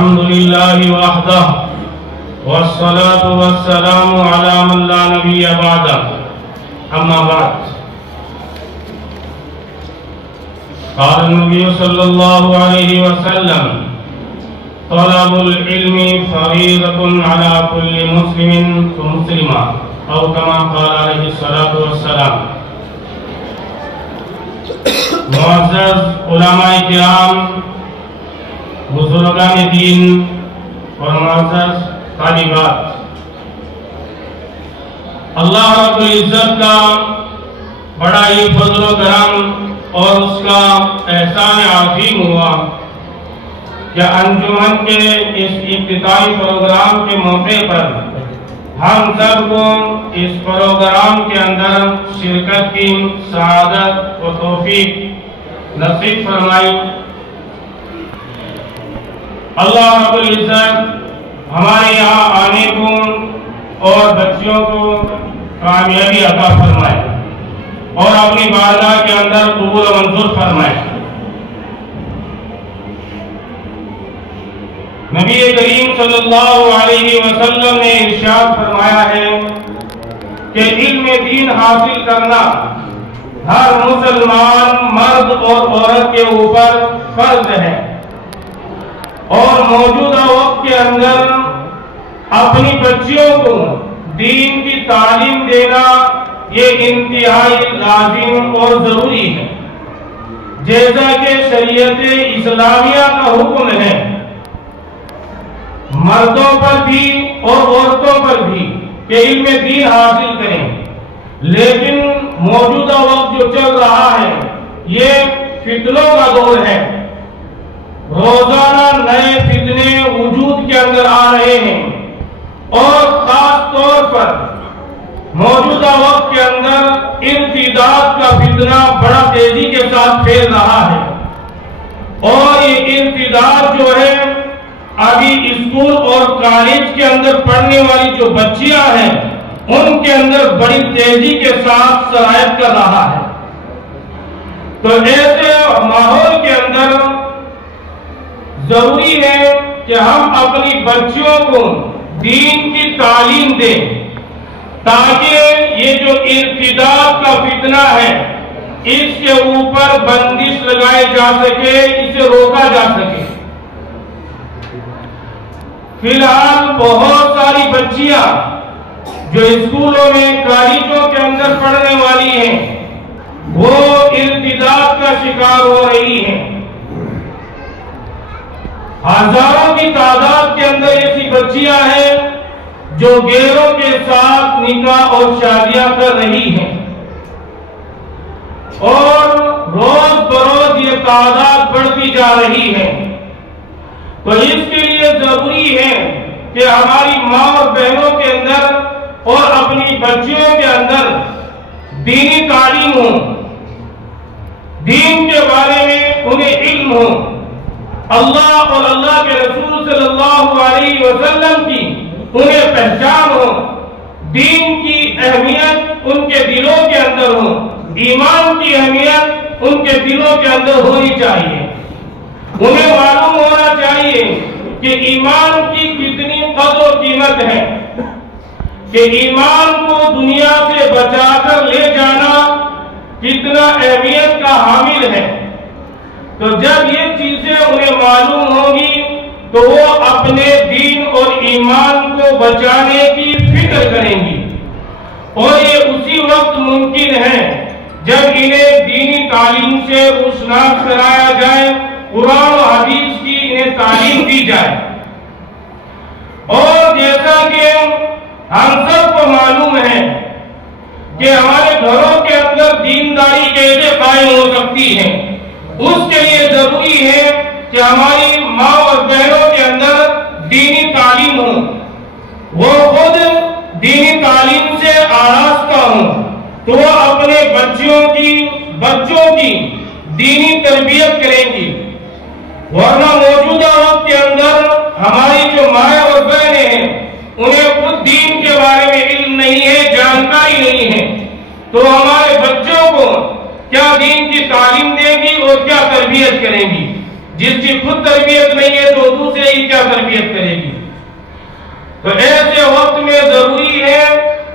الحمد لله وحده والصلاة والسلام على من لا نبي بعده أما بعد قال النبي صلى الله عليه وسلم طلب العلم فريضة على كل مسلم ومسلمة أو كما قال عليه الصلاة والسلام. معزز علماء کرام، بزرگان دین اور معزز طالبات، اللہ رب العزت کا بڑا ہی فضل و کرم اور اس کا احسان عظیم ہوا کہ انجمن کے اس ابتدائی پروگرام کے موقع پر ہم سب کو اس پروگرام کے اندر شرکت کی سعادت و توفیق نصیب فرمائی. اللہ رب العزت ہمارے یہاں آنے کو اور بچیوں کو کامیابی عطا فرمائے اور اپنی بارگاہ کے اندر قبول و منظور فرمائے. نبی کریم صلی اللہ علیہ وسلم نے ارشاد فرمایا ہے کہ علم دین حاصل کرنا ہر مسلمان مرد اور عورت کے اوپر فرض ہے، اور موجودہ وقت کے اندر اپنی بچیوں کو دین کی تعلیم دینا یہ انتہائی لازم اور ضروری ہے، جیسا کہ شریعت اسلامیہ کا حکم ہے مردوں پر بھی اور عورتوں پر بھی کہ علم دین حاصل کریں. لیکن موجودہ وقت جو چل رہا ہے یہ فتنوں کا دور ہے. روزانہ نئے فتنے وجود کے اندر آ رہے ہیں اور خاص طور پر موجودہ وقت کے اندر ارتداد کا فتنہ بڑا تیزی کے ساتھ پھیل رہا ہے. اور یہ ارتداد جو ہے ابھی اسکول اور کالج کے اندر پڑھنے والی جو بچیاں ہیں ان کے اندر بڑی تیزی کے ساتھ سرایت کر رہا ہے. تو ایسے ماحول کے اندر ضروری ہے کہ ہم اپنی بچیوں کو دین کی تعلیم دیں تاکہ یہ جو ارتداد کا فتنہ ہے اس کے اوپر بندش لگائی جا سکے، اسے روکا جا سکے. فی الحال بہت ساری بچیاں جو اسکولوں میں کالجوں کے اندر پڑھنے والی ہیں وہ ارتداد کا شکار ہو رہی ہیں. ہزاروں کی تعداد کے اندر ایسی بچیاں ہیں جو غیروں کے ساتھ نکاح اور شادیاں کر رہی ہیں، اور روز بروز یہ تعداد بڑھتی جا رہی ہے. تو اس کے لیے ضروری ہے کہ ہماری ماں اور بہنوں کے اندر اور اپنی بچیوں کے اندر دینی تعلیم ہو، دین کے بارے میں انہیں علم ہو، اللہ اور اللہ کے رسول صلی اللہ علیہ وسلم کی انہیں پہچان ہو، دین کی اہمیت ان کے دلوں کے اندر ہو، ایمان کی اہمیت ان کے دلوں کے اندر ہونی چاہیے. انہیں معلوم ہونا چاہیے کہ ایمان کی کتنی قدر و قیمت ہے، کہ ایمان کو دنیا سے بچا کر لے جانا کتنا اہمیت کا حامل ہے. تو جب یہ چیزیں انہیں معلوم ہوں گی تو وہ اپنے دین اور ایمان کو بچانے کی فکر کریں گی، اور یہ اسی وقت ممکن ہے جب انہیں دینی تعلیم سے روشناس کرایا جائے، قرآن و حدیث کی انہیں تعلیم دی جائے. اور جیسا کہ ہم سب کو معلوم ہے کہ ہمارے گھروں کے اندر دینداری کیسے قائم ہو سکتی ہے، اس کے لیے ضروری ہے کہ ہماری ماں اور بہنوں کے اندر دینی تعلیم ہو، وہ خود دینی تعلیم سے آراستہ ہوں تو وہ اپنے بچوں کی دینی تربیت کریں گی. ورنہ موجودہ وقت کے اندر ہماری جو مائیں اور بہنیں ہیں انہیں خود دین کے بارے میں علم نہیں ہے، جانکاری نہیں ہے، تو ہمارے بچوں کو کیا دین کی تعلیم دے گی اور کیا تربیت کریں گی؟ جس کی خود تربیت نہیں ہے تو دوسرے کی کیا تو ایسے وقت میں ضروری ہے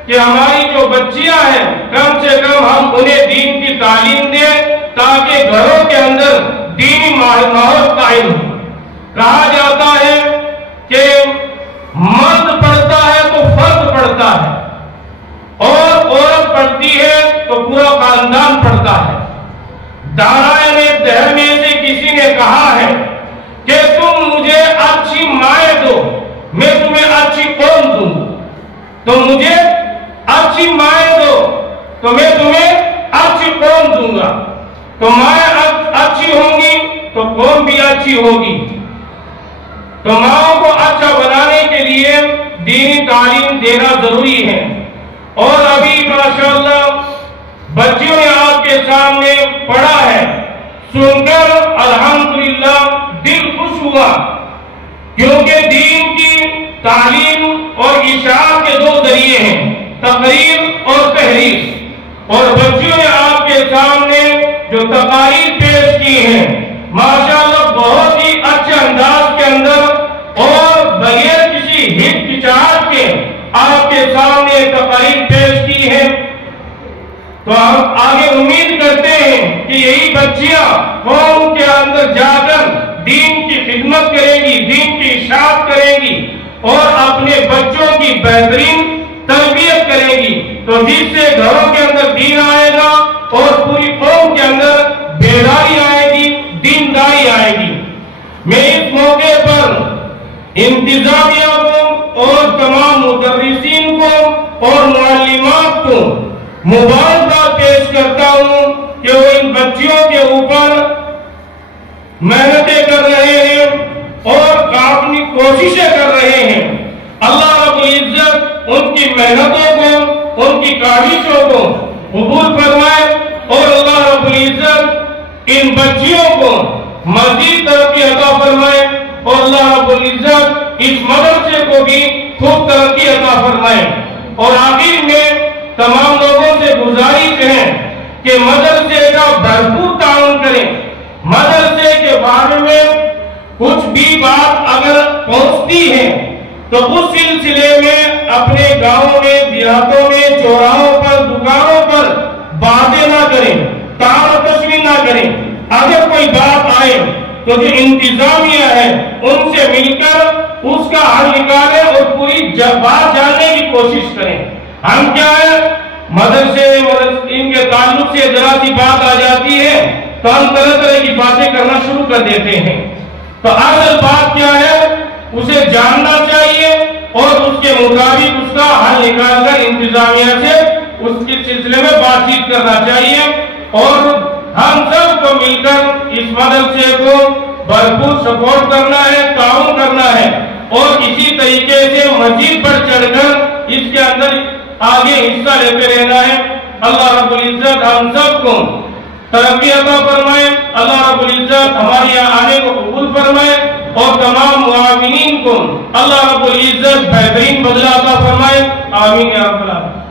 کہ ہماری جو بچیاں ہیں کم سے کم ہم انہیں دین کی تعلیم دیں تاکہ گھروں کے اندر دینی ماحول قائم ہو۔ کہا جاتا ہے کہ مرد پڑھتا ہے تو فرد پڑھتا ہے اور عورت پڑھتی ہے تو پورا خاندان پڑھتا ہے۔ دارائے دہر میں سے کسی نے کہا ہے کہ تم مجھے اچھی مائیں دو میں تمہیں اچھی قوم دوں، تو مجھے اچھی مائیں دو تو میں تمہیں اچھی قوم دوں گا۔ تو مائیں اچھی ہوں گی تو قوم بھی اچھی ہوگی۔ تو ماں کو اچھا بنانے کے لیے دینی تعلیم دینا ضروری ہے۔ اور ابھی ماشاءاللہ بچیوں نے آپ کے سامنے پڑھا ہے، سن کر الحمدللہ دل خوش ہوا، کیونکہ دین کی تعلیم اور اشاعت کے دو ذریعے ہیں، تقریر اور تحریر۔ اور بچیوں نے آپ کے سامنے جو تقاریر پیش کی ہیں ماشاءاللہ بہت ہی اچھے انداز کے اندر اور بغیر کسی ہچکچاہٹ کے آپ کے سامنے تقاریر پیش کی ہے۔ تو ہم آگے امید کرتے ہیں کہ یہی بچیاں قوم کے اندر جا کر دین کی خدمت کریں گی، دین کی اشاعت کریں گی اور اپنے بچوں کی بہترین تربیت کریں گی، تو جس سے گھروں کے اندر دین آئے گا اور پوری قوم کے اندر بیداری آئے گی، دینداری آئے گی۔ میں اس موقع پر انتظامیہ کو اور تمام مدرسین کو اور معلمات کو مبارکباد پیش کرتا ہوں کہ وہ ان بچیوں کے اوپر محنتیں کر رہے ہیں اور اپنی کوششیں کر رہے ہیں۔ اللہ رب العزت ان کی محنتوں کو، ان کی کاوشوں کو قبول فرمائے اور اللہ رب العزت ان بچیوں کو مزید ترقی عطا فرمائے اور اللہ رب العزت اس مدرسے کو بھی خوب ترقی عطا فرمائے۔ اور آخر میں تمام لوگوں سے گزارش ہے کہ مدرسے کا بھرپور تعاون کریں۔ مدرسے کے بارے میں کچھ بھی بات اگر پہنچتی ہے تو اس سلسلے میں اپنے گاؤں میں، دیہاتوں میں، چوراہوں پر، دکانوں پر باتیں نہ کریں، تار تشویش نہ کریں۔ اگر کوئی بات آئے تو جو انتظامیہ ہے ان سے مل کر اس کا حل نکالیں اور پوری بات جاننے کی کوشش کریں۔ ہم کیا ہے مدرسے ان کے تعلق سے ذرا سی بات آ جاتی ہے تو ہم طرح طرح کی باتیں کرنا شروع کر دیتے ہیں۔ تو اصل بات کیا ہے اسے جاننا چاہیے اور اس کے مطابق اس کا حل نکال کر انتظامیہ سے اس کے سلسلے میں بات چیت کرنا چاہیے اور ہم سب کو مل کر اس مدرسے کو بھرپور سپورٹ کرنا ہے، تعاون کرنا ہے اور اسی طریقے سے مزید بڑھ چڑھ کر اس کے اندر آگے حصہ لیتے رہنا ہے۔ اللہ رب العزت ہم سب کو ترقی عطا فرمائے، اللہ رب العزت ہمارے یہاں آنے کو قبول فرمائے اور تمام معاونین کو اللہ رب العزت بہترین بدلہ عطا فرمائے۔ آمین یا رب العالمین۔